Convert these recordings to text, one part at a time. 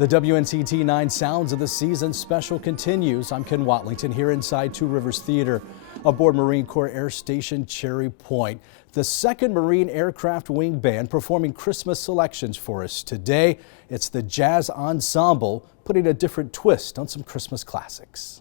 The WNCT-9 Sounds of the Season special continues. I'm Ken Watlington here inside Two Rivers Theater aboard Marine Corps Air Station Cherry Point. The 2nd Marine Aircraft Wing Band performing Christmas selections for us today. It's the Jazz Ensemble putting a different twist on some Christmas classics.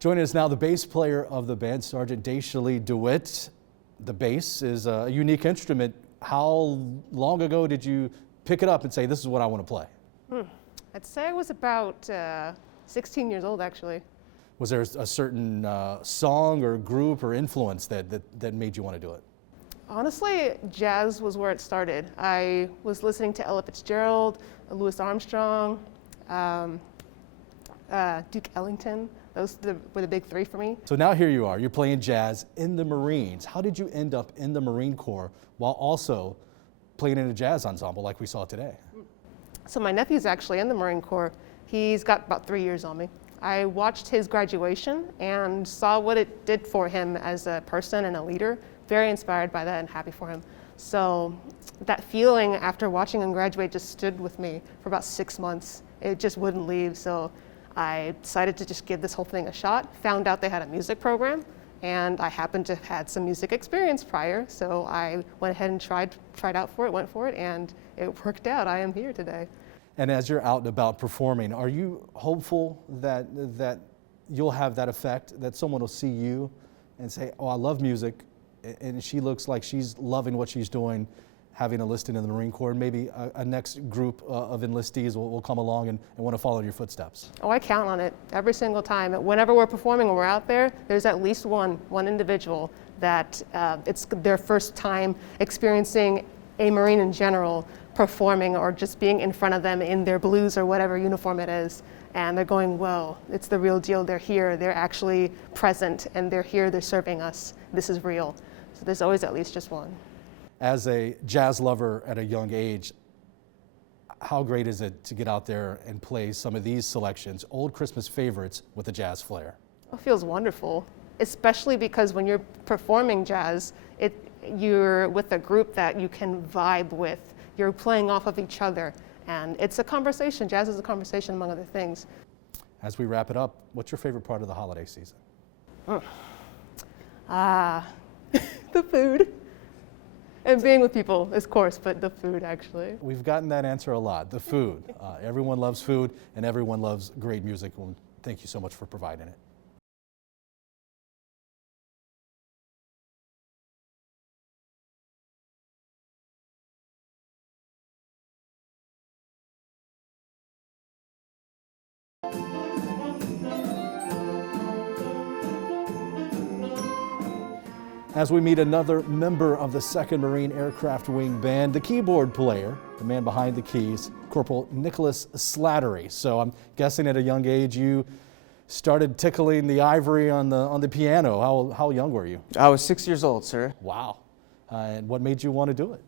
Joining us now, the bass player of the band, Sergeant Deshalee DeWitt. The bass is a unique instrument. How long ago did you pick it up and say, this is what I want to play? I'd say I was about 16 years old, actually. Was there a certain song or group or influence that made you want to do it? Honestly, jazz was where it started. I was listening to Ella Fitzgerald, Louis Armstrong, Duke Ellington. Those were the big three for me. So now here you are, you're playing jazz in the Marines. How did you end up in the Marine Corps while also playing in a jazz ensemble like we saw today? So my nephew's actually in the Marine Corps. He's got about 3 years on me. I watched his graduation and saw what it did for him as a person and a leader. Very inspired by that and happy for him. So that feeling after watching him graduate just stood with me for about 6 months. It just wouldn't leave. So I decided to just give this whole thing a shot, found out they had a music program, and I happened to have had some music experience prior, so I went ahead and tried out for it, went for it, and it worked out. I am here today. And as you're out and about performing, are you hopeful that you'll have that effect, that someone will see you and say, oh, I love music, and she looks like she's loving what she's doing, having enlisted in the Marine Corps, and maybe a next group of enlistees will come along and want to follow in your footsteps? Oh, I count on it every single time. Whenever we're performing and we're out there, there's at least one individual that it's their first time experiencing a Marine in general performing or just being in front of them in their blues or whatever uniform it is. And they're going, whoa, it's the real deal. They're here, they're actually present, and they're here, they're serving us. This is real. So there's always at least just one. As a jazz lover at a young age, how great is it to get out there and play some of these selections, old Christmas favorites with a jazz flair? It feels wonderful, especially because when you're performing jazz, you're with a group that you can vibe with. You're playing off of each other, and it's a conversation. Jazz is a conversation, among other things. As we wrap it up, what's your favorite part of the holiday season? The food. And being with people, of course, but the food, actually. We've gotten that answer a lot, the food. Everyone loves food, and everyone loves great music. Well, thank you so much for providing it. As we meet another member of the 2nd Marine Aircraft Wing Band, the keyboard player, the man behind the keys, Corporal Nicholas Slattery. So I'm guessing at a young age you started tickling the ivory on the piano. How young were you? I was 6 years old, sir. Wow. And what made you want to do it?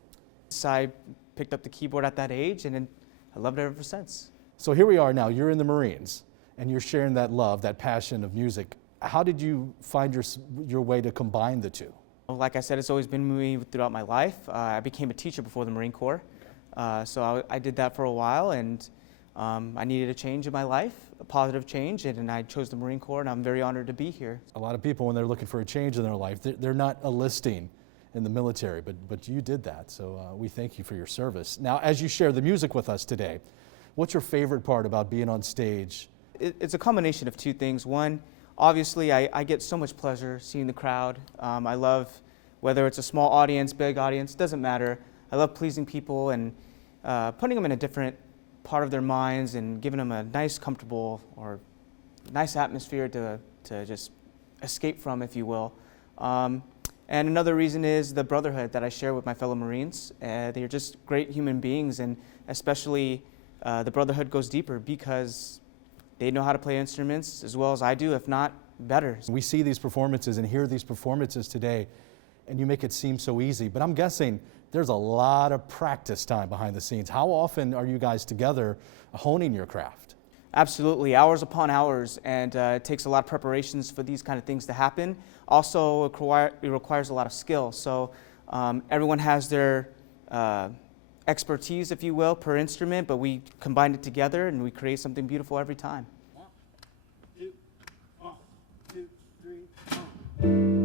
So I picked up the keyboard at that age, and I loved it ever since. So here we are now. You're in the Marines, and you're sharing that love, that passion of music. How did you find your way to combine the two? Well, like I said, it's always been me throughout my life. I became a teacher before the Marine Corps, so I did that for a while, and I needed a change in my life, a positive change, and I chose the Marine Corps, and I'm very honored to be here. A lot of people, when they're looking for a change in their life, they're not enlisting in the military, but you did that, so we thank you for your service. Now, as you share the music with us today, what's your favorite part about being on stage? It's a combination of two things. One, obviously, I get so much pleasure seeing the crowd. I love, whether it's a small audience, big audience, doesn't matter. I love pleasing people and putting them in a different part of their minds and giving them a nice, comfortable, or nice atmosphere to just escape from, if you will. And another reason is the brotherhood that I share with my fellow Marines. They're just great human beings, and especially the brotherhood goes deeper because they know how to play instruments as well as I do, if not better. We see these performances and hear these performances today, and you make it seem so easy, but I'm guessing there's a lot of practice time behind the scenes. How often are you guys together honing your craft? Absolutely, hours upon hours, and it takes a lot of preparations for these kind of things to happen. Also, it requires a lot of skill, so everyone has their expertise, if you will, per instrument, but we combine it together and we create something beautiful every time. 1, 2, 3, 4.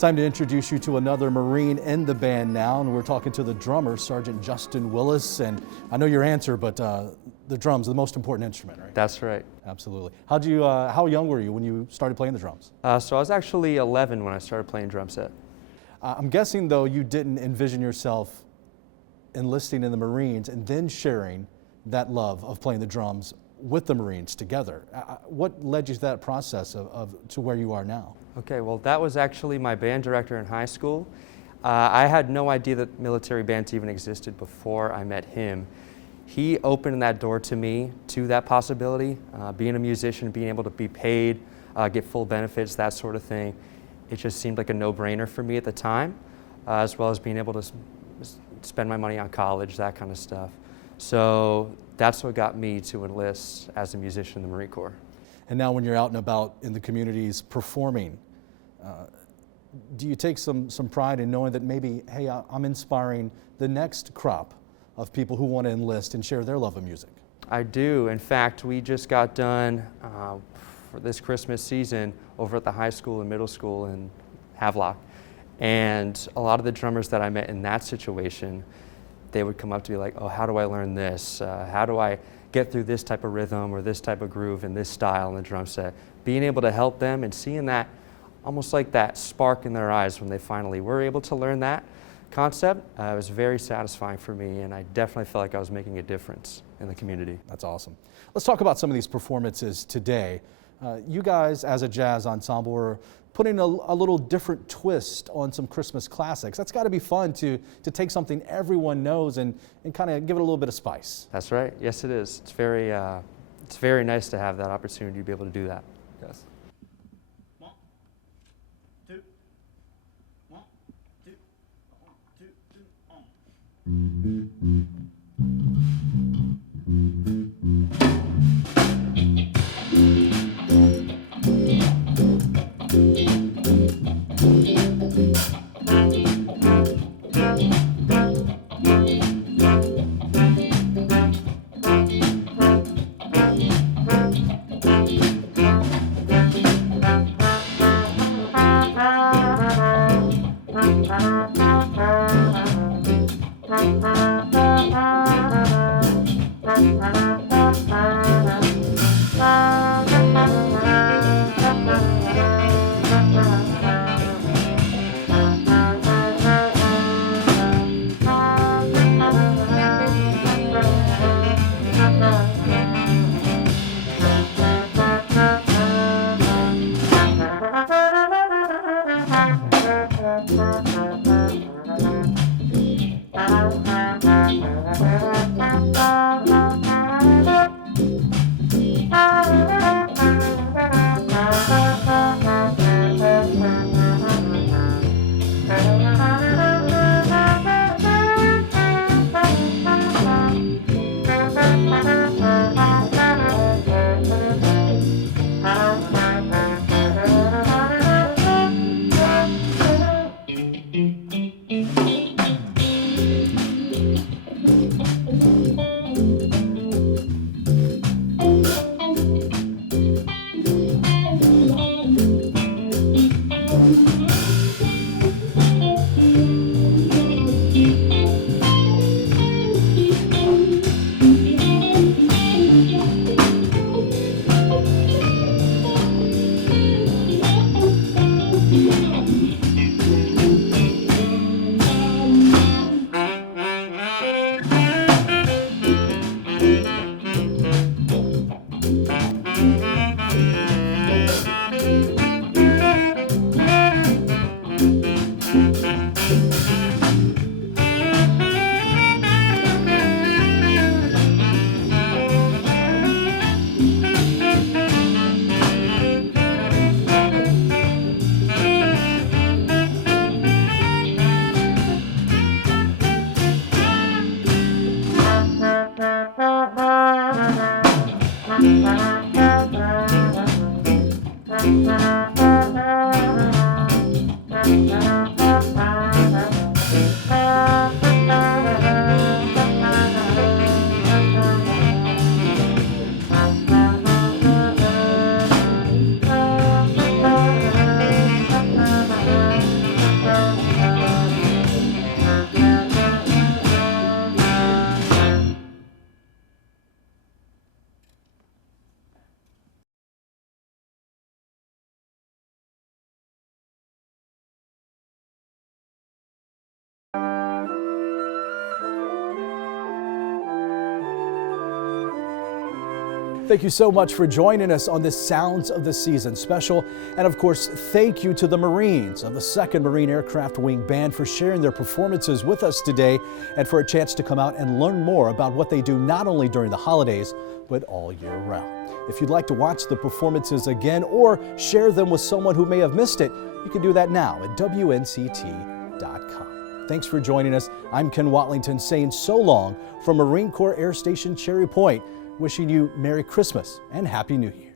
Time to introduce you to another Marine in the band now, and we're talking to the drummer, Sergeant Justin Willis. And I know your answer, but the drums are the most important instrument, right? That's right. Absolutely. How young were you when you started playing the drums? So I was actually 11 when I started playing drum set. I'm guessing, though, you didn't envision yourself enlisting in the Marines and then sharing that love of playing the drums with the Marines together. What led you to that process to where you are now? Okay, well, that was actually my band director in high school. I had no idea that military bands even existed before I met him. He opened that door to me to that possibility, being a musician, being able to be paid, get full benefits, that sort of thing. It just seemed like a no-brainer for me at the time, as well as being able to spend my money on college, that kind of stuff. So that's what got me to enlist as a musician in the Marine Corps. And now when you're out and about in the communities performing, do you take some pride in knowing that maybe, hey, I'm inspiring the next crop of people who want to enlist and share their love of music? I do. In fact, we just got done for this Christmas season over at the high school and middle school in Havelock. And a lot of the drummers that I met in that situation, they would come up to me like, oh, how do I learn this? How do I get through this type of rhythm or this type of groove and this style in the drum set? Being able to help them and seeing that, almost like that spark in their eyes when they finally were able to learn that concept, was very satisfying for me, and I definitely felt like I was making a difference in the community. That's awesome. Let's talk about some of these performances today. You guys, as a jazz ensemble, are putting a little different twist on some Christmas classics. That's got to be fun to take something everyone knows and kind of give it a little bit of spice. That's right. Yes, it is. It's very nice to have that opportunity to be able to do that. Yes. 1, 2, 1, 2, 1, 2, 2, 1. Thank you so much for joining us on this Sounds of the Season special. And of course, thank you to the Marines of the 2nd Marine Aircraft Wing Band for sharing their performances with us today and for a chance to come out and learn more about what they do not only during the holidays, but all year round. If you'd like to watch the performances again or share them with someone who may have missed it, you can do that now at WNCT.com. Thanks for joining us. I'm Ken Watlington saying so long from Marine Corps Air Station Cherry Point, wishing you Merry Christmas and Happy New Year.